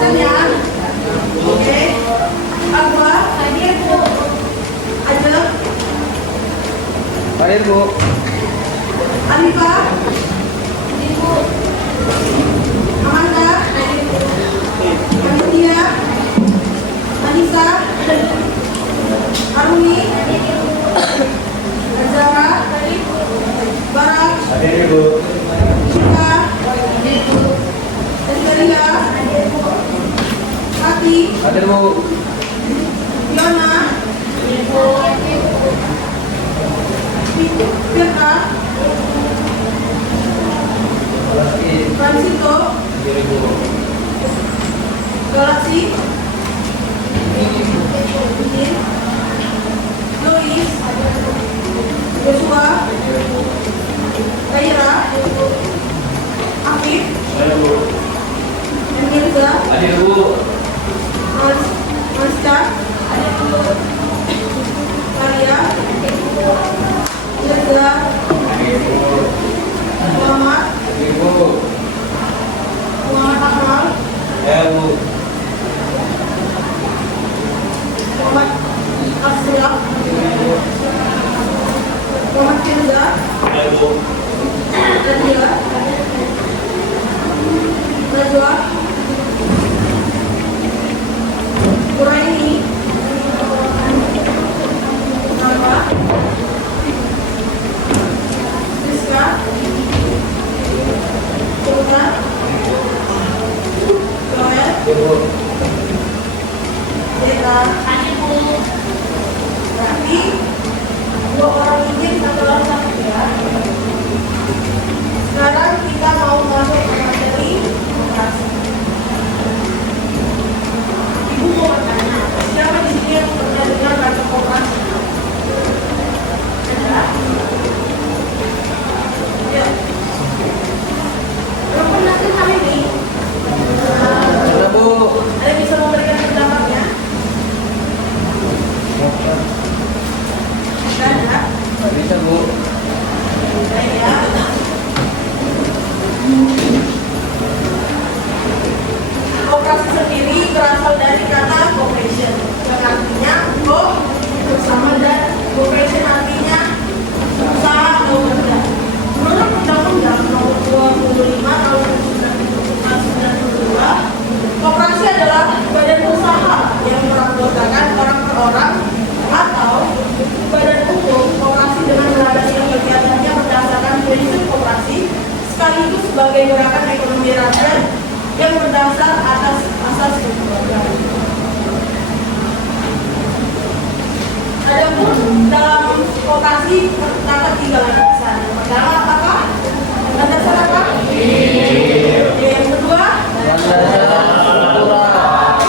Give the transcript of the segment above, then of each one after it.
absen ya. Oke. Aqua, hadir Bu. Ajeng. Hadir Bu. Alifa. Hadir Bu. Amanda. Hadir Bu. Aditya. Anissa. Aruni. Azara. Barak. Hadir Bu. Cika. Esteria. Hati. Hadir Bu. Yona. Firka. Fransito. Hadir Bu. Galaxy. Lois. Joshua. Kaira. Afif. Hadir Bu. Mirza. Hadir Bu. Masca. Maria. Mirza. Hadir Bu. Muhammad. Hadir Bu. Muhammad Akmal. Ya Bu. Muhammad Asrullah. Muhammad Firza. Hadir Bu. Nadia. Najwa. Quraini. Nava. Rizka. Sultan. Joel. Hadir Bu. Deta. Berarti 2 orang izin, 1 orang sakit ya. Sekarang kita mau masuk ke materi komunikasi. Ibu mau bertanya, siapa di sini yang pernah dengar kata komunikasi? Ada? Ya. Belum pernah dengar ini? Sudah Bu. Ada yang bisa memberikan pendapatnya? Tidak ada? Nggak bisa Bu. Baik ya. Operasi sendiri berasal dari kata cooperation, yang artinya bersama, dan cooperation artinya usaha atau kerja. Menurut Undang-Undang Nomor 25 Tahun 1992, koperasi adalah badan usaha yang beranggotakan orang per orang atau badan hukum koperasi dengan melandasi kegiatannya berdasarkan prinsip koperasi sekaligus sebagai gerakan ekonomi rakyat yang berdasar atas asas kekeluargaan. Adapun dalam koperasi terdapat 3 landasan. Yang pertama apa? Landasan apa? Yang kedua? Landasan struktural.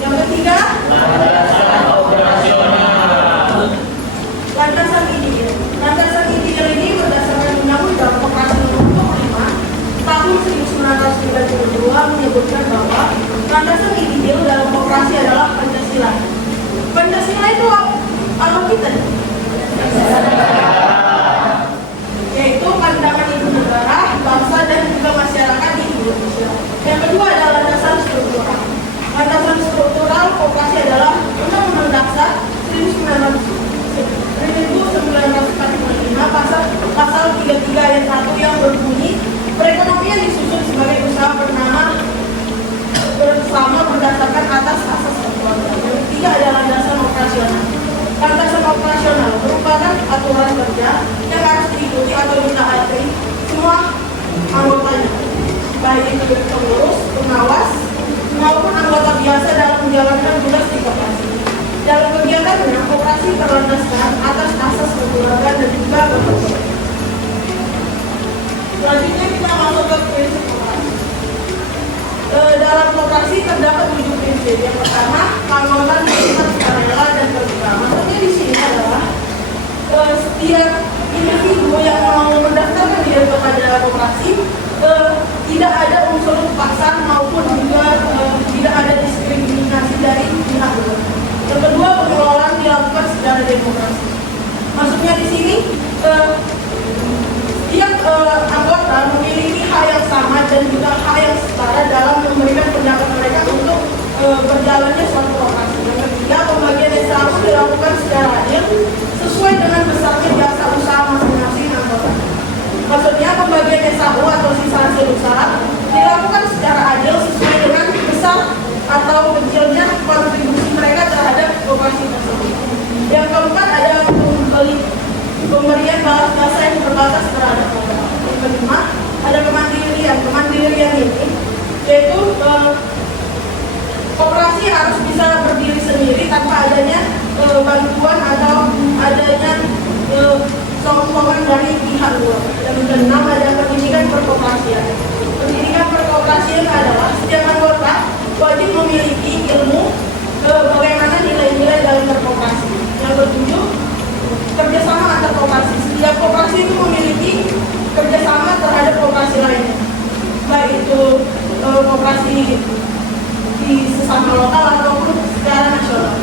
Yang ketiga? Landasan operasional. Landasan ideal. Landasan ideal ini berdasarkan Undang-Undang Koperasi Nomor 25 Tahun 1992 menyebutkan bahwa landasan ideal dalam koperasi adalah Pancasila. Pancasila itu apa kita? Yaitu pandangan ibu negara, bangsa, dan juga masyarakat di Indonesia. Yang kedua adalah landasan struktural. Landasan struktural koperasi adalah Undang-Undang Dasar 1945 pasal 33 ayat 1 yang berbunyi perekonomian disusun sebagai usaha bersama berdasarkan atas asas kekeluargaan. Yang ketiga adalah landasan operasional. Landasan operasional merupakan aturan kerja yang harus diikuti atau ditaati semua anggotanya, baik itu pengurus, pengawas, maupun anggota biasa dalam menjalankan tugas di koperasi. Dalam kegiatannya, koperasi berlandaskan atas asas kekeluargaan dan juga gotong. Selanjutnya kita masuk ke prinsip koperasi. Dalam koperasi terdapat 7 prinsip. Yang pertama, keanggotaan bersifat sukarela dan terbuka. Maksudnya di sini adalah setiap individu yang mau mendaftarkan diri kepada koperasi tidak ada unsur paksaan maupun juga tidak ada diskriminasi dari pihak luar. Yang kedua, pengelolaan dilakukan secara demokrasi. Maksudnya di sini setiap anggota memiliki hak yang sama dan juga hak yang setara dalam memberikan pendapat mereka untuk berjalannya suatu koperasi. Yang ketiga, pembagian SAU dilakukan secara adil sesuai dengan besarnya jasa usaha masing-masing anggota. Maksudnya pembagian SAU atau sisa hasil usaha dilakukan secara adil sesuai dengan besar atau kecilnya kontribusi mereka terhadap koperasi tersebut. Yang keempat, ada pemberian balas jasa yang terbatas terhadap anggota. Yang kelima, ada kemandirian. Kemandirian ini yaitu koperasi harus bisa berdiri sendiri tanpa adanya bantuan atau adanya sokongan dari pihak luar. Yang keenam, ada pendidikan perkoperasian. Pendidikan perkoperasian adalah setiap anggota wajib memiliki ilmu bagaimana nilai-nilai dalam berkoperasi. Yang ketujuh, kerjasama antar koperasi. Setiap koperasi itu memiliki kerjasama terhadap koperasi lainnya, baik itu koperasi di sesama lokal ataupun secara nasional.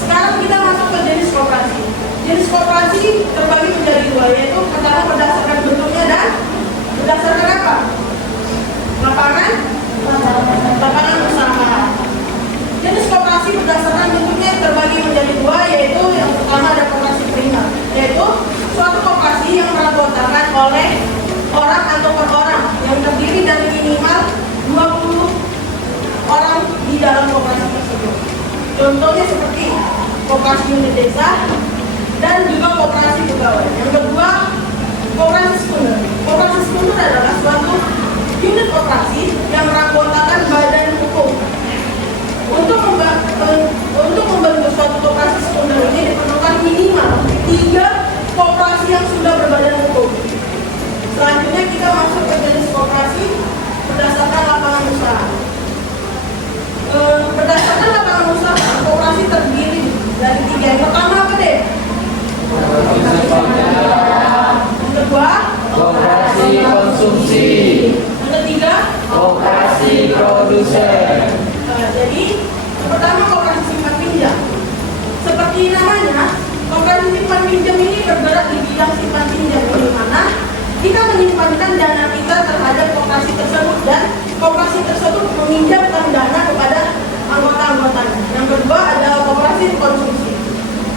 Sekarang kita masuk ke jenis koperasi. Jenis koperasi terbagi menjadi dua, yaitu pertama berdasarkan bentuknya dan berdasarkan apa? Lapangan usaha. Jenis koperasi berdasarkan bentuknya terbagi menjadi dua, yaitu yang pertama ada koperasi primer, yaitu suatu koperasi yang beranggotakan oleh orang atau per orang yang terdiri dari minimal 20 orang di dalam koperasi tersebut. Contohnya seperti koperasi unit desa dan juga koperasi pegawai. Yang kedua, koperasi sekunder. Koperasi sekunder adalah suatu unit koperasi yang beranggotakan badan hukum. Untuk membentuk suatu koperasi sekunder ini diperlukan minimal 3 koperasi yang sudah berbadan hukum. Selanjutnya kita masuk ke jenis koperasi berdasarkan lapangan usaha. Berdasarkan lapangan usaha, koperasi terdiri dari 3. Yang pertama apa deh? Yang kedua, Koperasi konsumsi. Yang ketiga, Koperasi produsen. Jadi yang pertama koperasi simpan pinjam. Seperti namanya, koperasi simpan pinjam ini bergerak di bidang simpan pinjam, di mana kita menyimpankan dana kita terhadap koperasi tersebut dan koperasi tersebut meminjamkan dana kepada anggota-anggotanya. Yang kedua adalah koperasi konsumsi.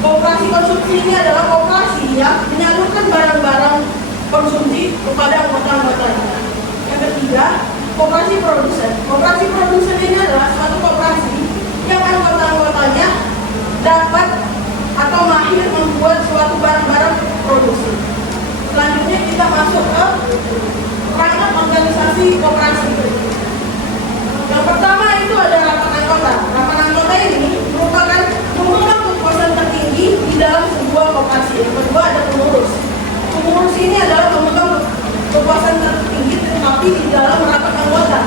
Koperasi konsumsi ini adalah koperasi yang menyalurkan barang-barang konsumsi kepada anggota-anggotanya. Yang ketiga, koperasi produsen. Koperasi produsen ini adalah suatu koperasi yang anggota-anggotanya dapat atau mahir membuat suatu barang-barang produksi. Selanjutnya kita masuk ke rangkap organisasi koperasi. Yang pertama itu ada rapat anggota. Rapat anggota ini merupakan pemegang kekuasaan tertinggi di dalam sebuah koperasi. Yang kedua ada pengurus. Pengurus ini adalah pemegang kekuasaan tertinggi tetapi di dalam rapat anggota.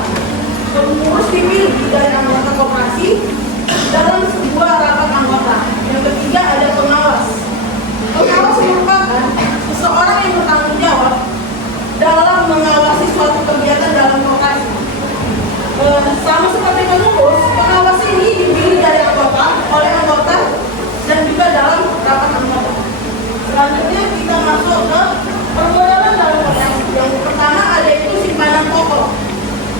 Pengurus dipilih dari anggota koperasi dalam sebuah rapat anggota. Yang ketiga ada pengawas. Pengawas merupakan seseorang yang bertanggung jawab dalam mengawasi suatu kegiatan dalam koperasi. Sama seperti pengurus, pengawas ini dipilih dari anggota, oleh anggota dan juga dalam rapat anggota. Selanjutnya kita masuk ke permodalan dalam koperasi. Yang pertama ada itu simpanan pokok.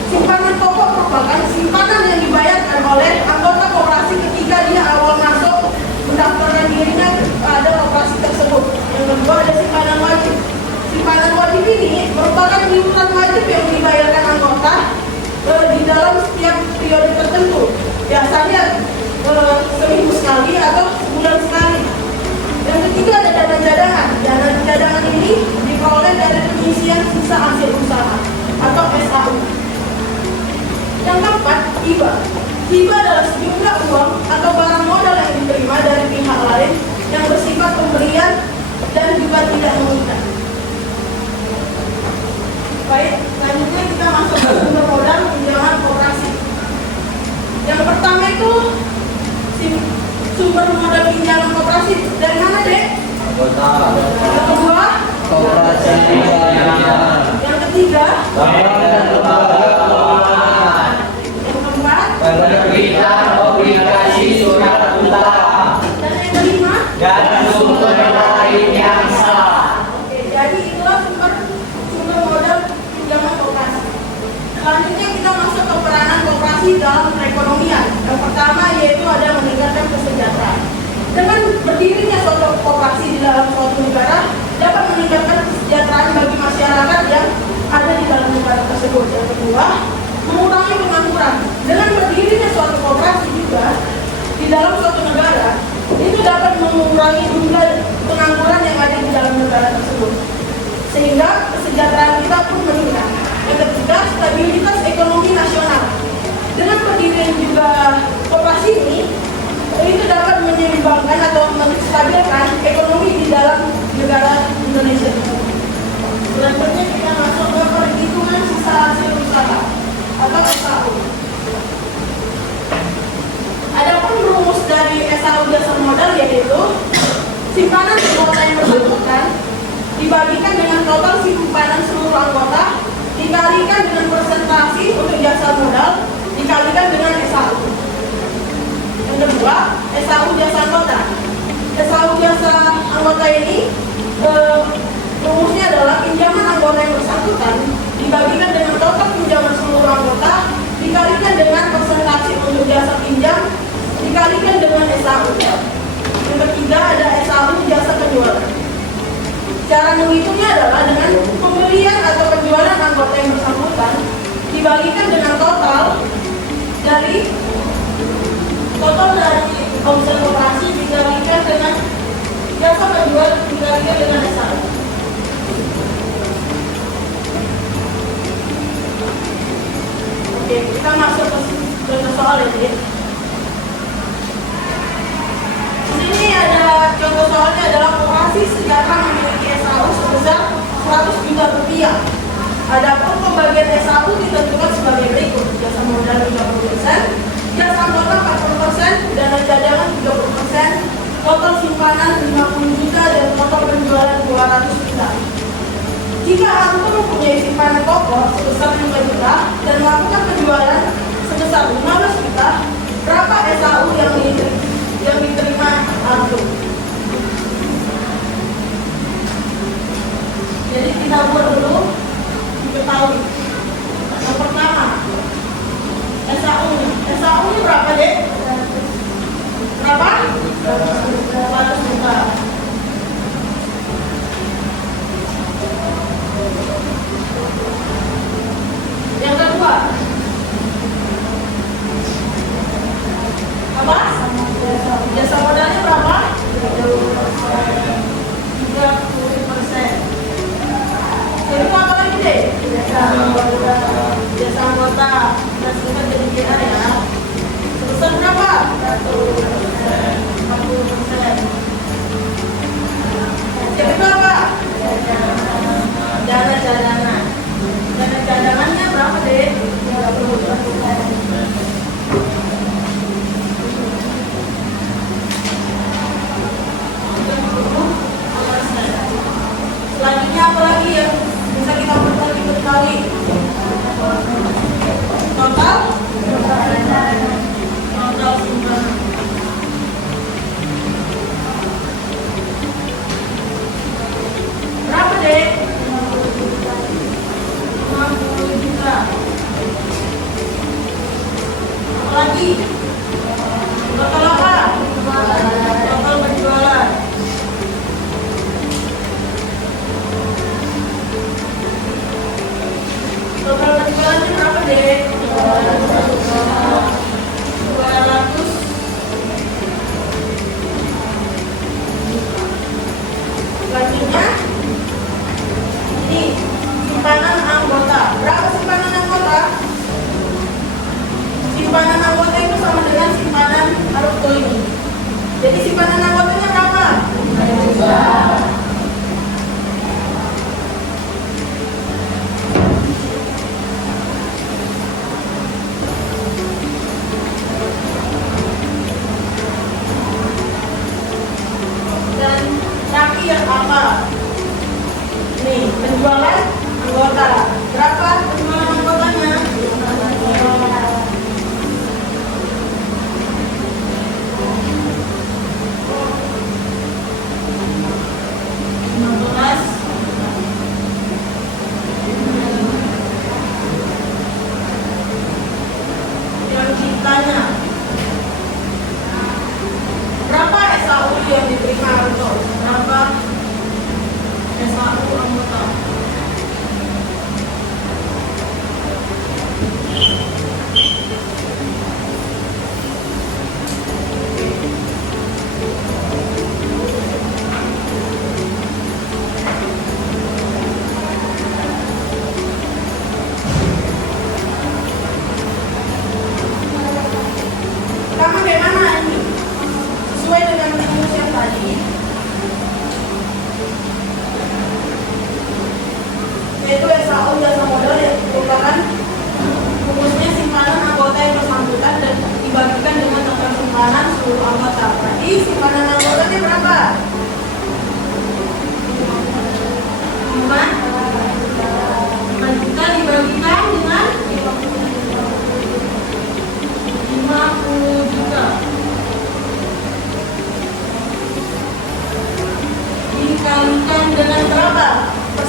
Simpanan pokok merupakan simpanan yang dibayarkan oleh anggota koperasi ketika dia awal masuk mendaftarkan dirinya pada koperasi tersebut. Yang kedua ada simpanan wajib. Simpanan wajib ini merupakan iuran wajib yang dibayarkan anggota di dalam setiap periode tertentu. Biasanya seminggu sekali atau sebulan sekali. Yang ketiga ada dana cadangan. Dana cadangan ini diperoleh dari pengisian sisa hasil usaha atau SAU. Yang keempat, hibah. Hibah adalah sejumlah uang atau barang modal yang diterima dari pihak lain yang bersifat pemberian dan juga tidak mengikat. Baik, selanjutnya kita masuk ke sumber modal pinjaman koperasi. Yang pertama itu sumber modal pinjaman koperasi. Dari mana, Dek? Anggota. Yang kedua, Koperasi pinjaman. yang ketiga, Bank dan lembaga keuangan. yang keempat, Penerbitan obligasi surat utang. dan yang kelima. Dan sumber lain yang sah. Oke, jadi itulah sumber modal pinjaman koperasi. Selanjutnya pertama yaitu ada meningkatkan kesejahteraan. Dengan berdirinya suatu koperasi di dalam suatu negara dapat meningkatkan kesejahteraan bagi masyarakat yang ada di dalam negara tersebut. Yang kedua, mengurangi pengangguran. Dengan berdirinya suatu koperasi juga di dalam suatu negara itu dapat mengurangi jumlah pengangguran yang ada di dalam negara tersebut, sehingga kesejahteraan kita pun meningkat. Yang ketiga, stabilitas ekonomi nasional. Dengan berdirinya juga koperasi ini itu dapat menyeimbangkan atau menstabilkan ekonomi di dalam negara Indonesia. Selanjutnya kita masuk ke perhitungan sisa hasil usaha atau SAU. Adapun rumus dari SAU jasa modal yaitu simpanan anggota yang bersangkutan dibagikan dengan total simpanan seluruh anggota dikalikan dengan persentase untuk jasa modal dikalikan dengan SAU. Yang kedua, SAU jasa anggota. SAU jasa anggota ini rumusnya adalah pinjaman anggota yang bersangkutan dibagikan dengan total pinjaman seluruh anggota dikalikan dengan persentase untuk jasa pinjam dikalikan dengan SAU. Yang ketiga ada SAU jasa penjualan. Cara menghitungnya adalah dengan pembelian atau penjualan anggota yang bersangkutan dibagikan dengan total dari omset koperasi dikalikan dengan jasa penjual dikalikan dengan SAU. Oke, kita masuk ke contoh soal ini. Di sini ada contoh soalnya adalah koperasi sejahtera memiliki SAU sebesar 100 juta rupiah. Adapun pembagian SAU ditentukan sebagai berikut: jasa modal 30%, jasa anggota 40%, dana cadangan 30%, total simpanan 50 juta dan total penjualan 200 juta. Jika anggota mempunyai simpanan pokok sebesar 5 juta dan melakukan penjualan sebesar 15 juta, berapa SAU yang diterima antum? Jadi kita buat dulu diketahui. Yang pertama, SAU ini berapa, Dek? Berapa? 100 juta. Yang kedua, apa? Jasa modalnya berapa? 30%. Jadi apa lagi, Dek? Jasa anggota dan sudah jadi JA ya. Sebesar berapa? 40%. Jadi berapa? Dana cadangan. Dana cadangannya berapa, Dek? 30%. Selanjutnya apa lagi yang bisa kita kali? Total simpanan. Berapa, Dek? 50 juta. Apa lagi? Total apa? Total penjualan. Total penjualannya berapa, Dek? 200. Selanjutnya ini simpanan anggota. Berapa simpanan anggota? Simpanan anggota itu sama dengan simpanan Arukto ini. Jadi simpanan anggotanya berapa? 5 juta. Dan terakhir apa? Nih, penjualan anggota. Berapa penjualan anggotanya? 15. Yang ciptanya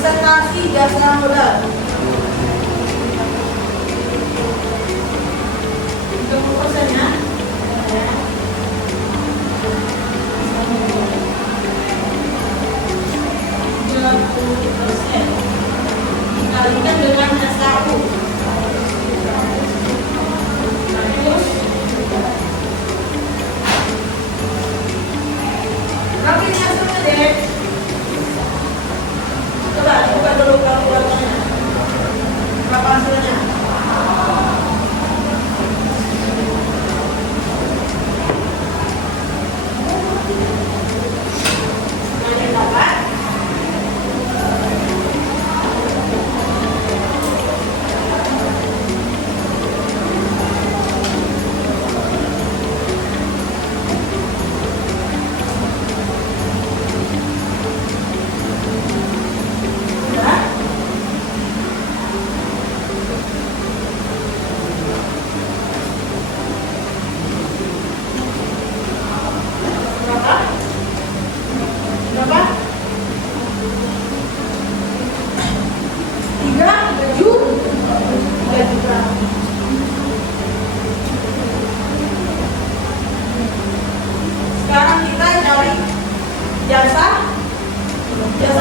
presentasi jasa modal. 30% ya. Dikalikan dengan SKU. Terus berapa ini hasilnya deh? Coba buka dulu kalkulatornya. Berapa hasilnya? Nah, yang dapat berapa? Berapa? 3 juta. Sekarang kita cari jasa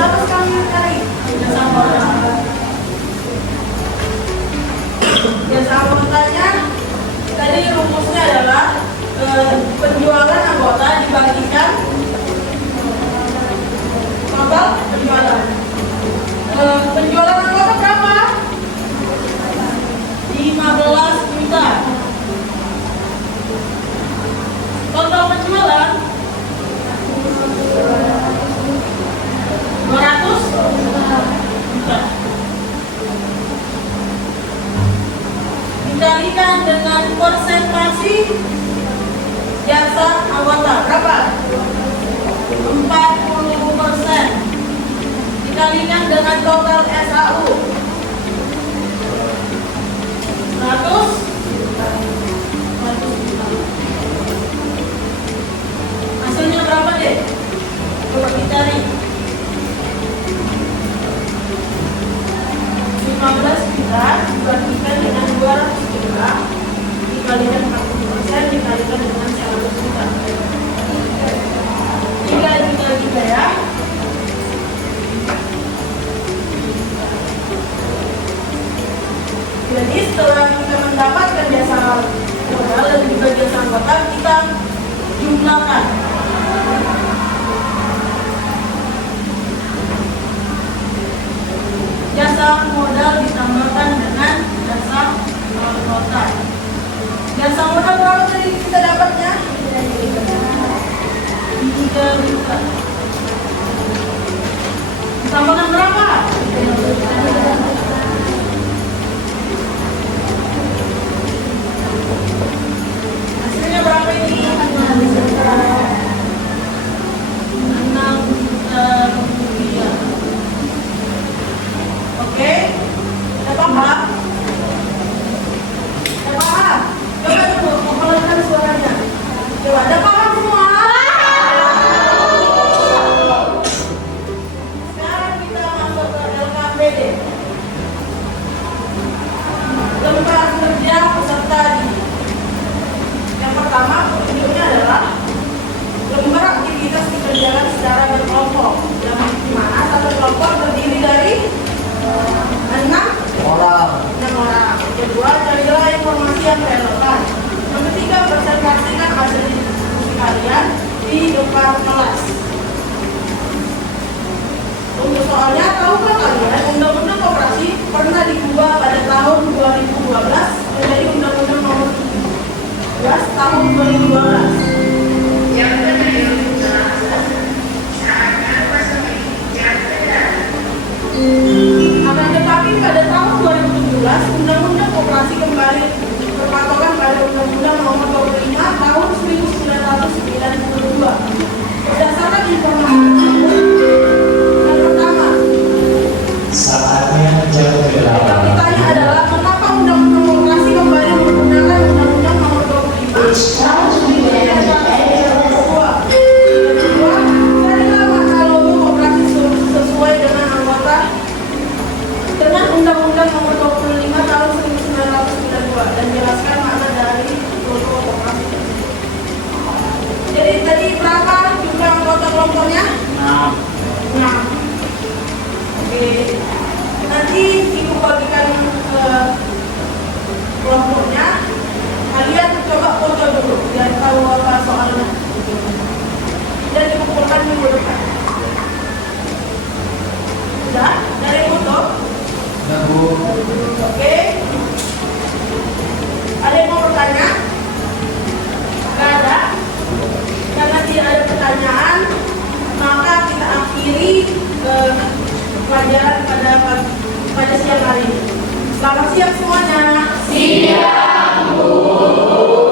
apa sekarang kita cari? Jasa modal. Jasa modalnya tadi rumusnya adalah penjualan anggota dibagikan total penjualan. Penjualan anggota berapa? 15 juta. Total penjualan 200 juta. Dikalikan dengan persentase jasa anggota berapa? 40%. Dikalikan dengan total SAU 100 juta. Hasilnya berapa deh? Coba dicari. 15 juta dibagikan dengan 200 juta dikalikan 40% dikalikan dengan 100 juta. 3 juta juga ya. Jadi setelah kita mendapatkan jasa modal dan juga jasa anggota, kita jumlahkan. Jasa modal ditambahkan dengan jasa anggota. Jasa modal berapa tadi kita dapatnya? 3 juta. Tambahkan berapa? Hasilnya berapa ini? 6 juta rupiah. Oke, ada paham? Ada paham? Coba dulu, pelan-pelan suaranya. Coba, ada paham semua? Sekarang kita masuk ke LKPD. Lembar kerja peserta didik. Yang pertama, petunjuknya adalah lembar aktivitas dikerjakan secara berkelompok. Yang dimana satu kelompok terdiri dari 6 orang. Kedua, carilah informasi yang relevan. Yang ketiga, presentasikan hasil diskusi kalian di depan kelas. Untuk soalnya, tahukah kalian Undang-Undang Koperasi pernah diubah pada tahun 2012 menjadi Undang-Undang Nomor 17 tahun 2012. Yang akan tetapi pada tahun 2017 Undang-Undang Koperasi kembali berpatokan pada Undang-Undang Nomor 25 tahun 1992. Berdasarkan informasi tersebut, yang pertama, Saatnya jam yang 8. ditanya adalah mengapa Undang-Undang Koperasi kembali menggunakan Undang-Undang Nomor 25 tahun 1992. Kedua, carilah makna logo koperasi sesuai dengan anggota minggu depan. Sudah? Dari foto? Oke. Ada yang mau bertanya? Nggak ada? Karena tidak ada pertanyaan, maka kita akhiri pelajaran pada siang hari ini. Selamat siang semuanya. Siang, Bu.